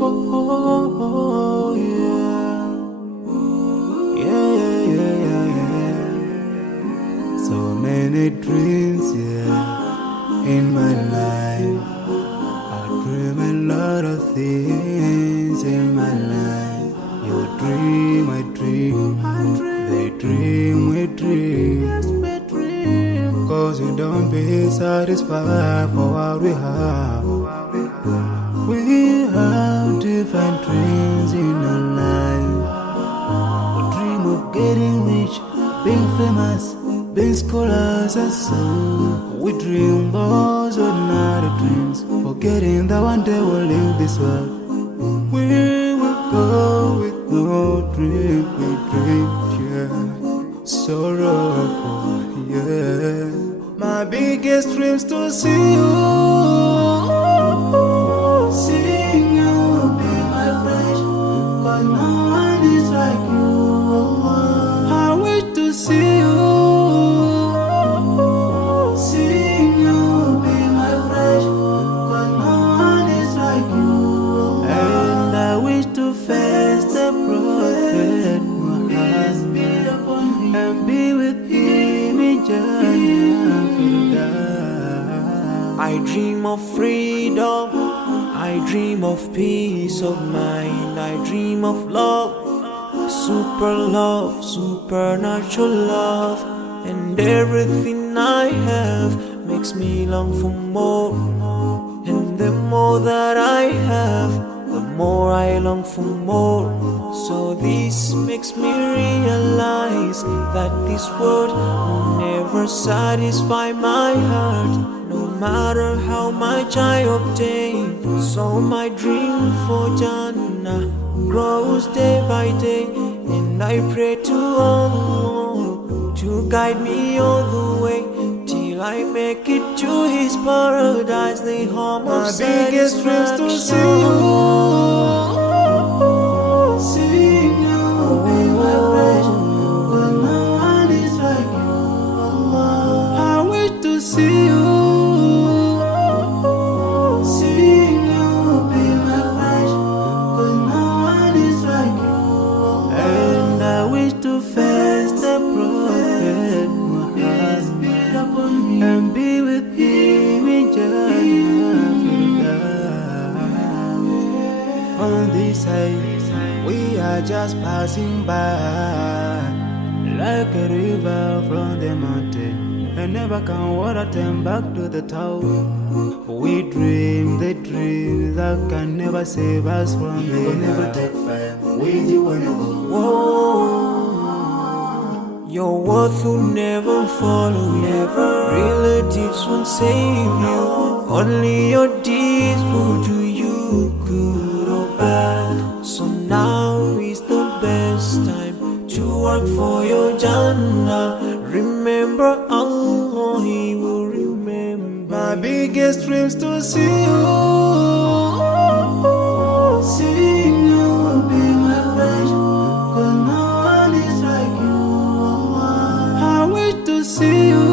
Oh, yeah. Yeah, yeah, yeah, yeah. So many dreams, yeah, in my life. I dream a lot of things in my life. You dream, I dream. They dream, we dream. Cause we don't be satisfied for what we have. We have different dreams in our life. We dream of getting rich, being famous, being scholars and so. We dream those ordinary dreams, forgetting that one day we'll leave this world. We will go with no dream, we dream, yeah. Sorrowful, yeah. My biggest dreams to see you, seeing you be my friend. Cause no one is like you, I wish to see you, seeing you be my friend. Cause no one is like you, and I wish to face the prophet Muhammad and be with him in Jannah. I dream of freedom, I dream of peace of mind, I dream of love, supernatural love, and everything I have makes me long for more. And the more that I have, the more I long for more. So this makes me realize that this world will never satisfy my heart, no matter how much I obtain. So my dream for Jannah grows day by day, and I pray to Allah to guide me all the way till I make it to His paradise, the home of satisfaction. My biggest dreams to see you, seeing you be my friend. Cause no one is like you, Allah. I wish to see you, seeing you be my friend. Cause no one is like you, Allah. And I wish to face the prophet Muhammad and be with him in Jannah. On this side, we are just passing by, like a river from the mountain, and never can water turn back to the town. We dream the dreams that can never save us from the We'll never take fire with you when you go. Your worth will never follow you, relatives won't save you, only your deeds will do you good or bad. So now is the best time to work for your Jannah. Remember Allah, He will remember. My biggest dreams to see you, seeing you be my friend. Cause no one is like you, Allah. I wish to see you,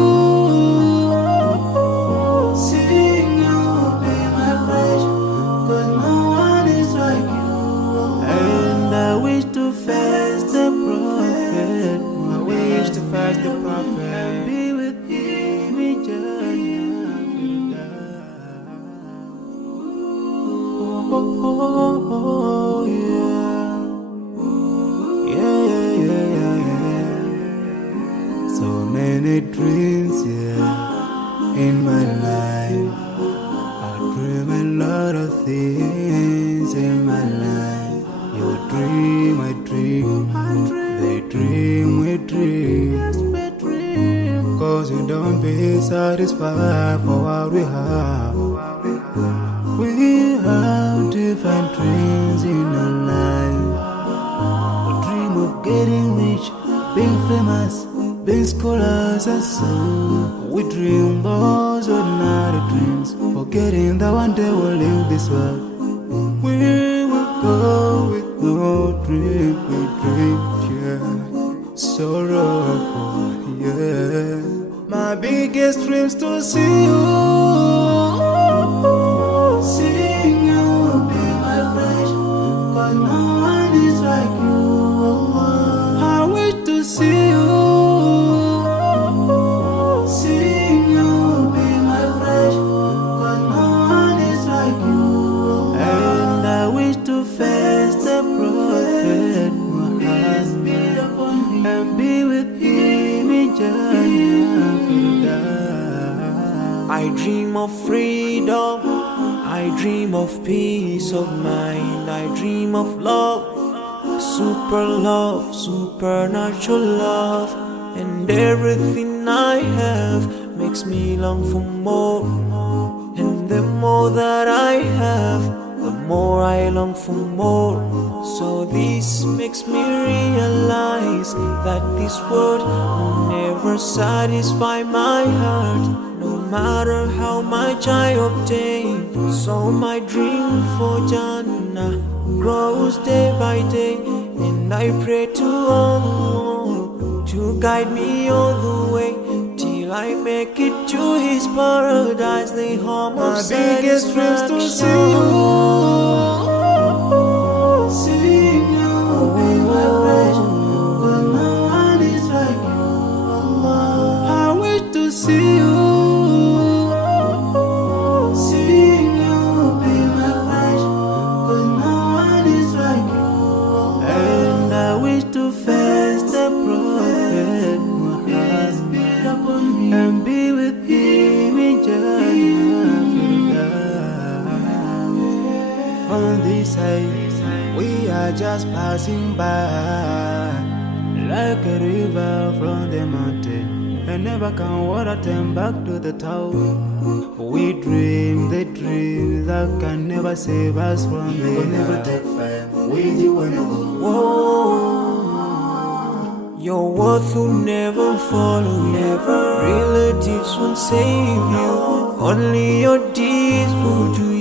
seeing you be my friend. Cause no one is like you, Allah. And I wish to face the prophet. I wish to face the prophet and be with him in Jannah. Oh, yeah. Yeah, yeah, yeah, yeah. So many dreams, yeah, in my life. I dream a lot of things in my life. You dream, I dream. They dream, we dream. Cause we don't be satisfied for what we have. We have different dreams in our life. We dream of getting rich, being famous, being scholars and so. We dream those ordinary dreams, forgetting that one day we'll leave this world. We will go with no dream, we dream, yeah. Sorrowful, yeah. My biggest dreams to see you, seeing you be my friend. I dream of freedom, I dream of peace of mind, I dream of love, supernatural love, and everything I have makes me long for more. And the more that I have, the more I long for more. So this makes me realize that this world will never satisfy my heart, no matter how much I obtain. So my dream for Jannah grows day by day, and I pray to Allah to guide me all the way till I make it to His paradise, the home of satisfaction. My biggest dreams to see you, be my pleasure, but no one is like you, Allah. I wish to see you, be my pleasure, but no one is like you, Allah. And I wish to face the Prophet Muhammad and be with him in Jannah. On this side, we are just passing by, like a river from the mountain, and never can water turn back to the town. We dream the dreams that can never save us from the We'll never take fame with you when I go. Whoa. Your worth will never follow you. Relatives won't save you. Only your deeds will do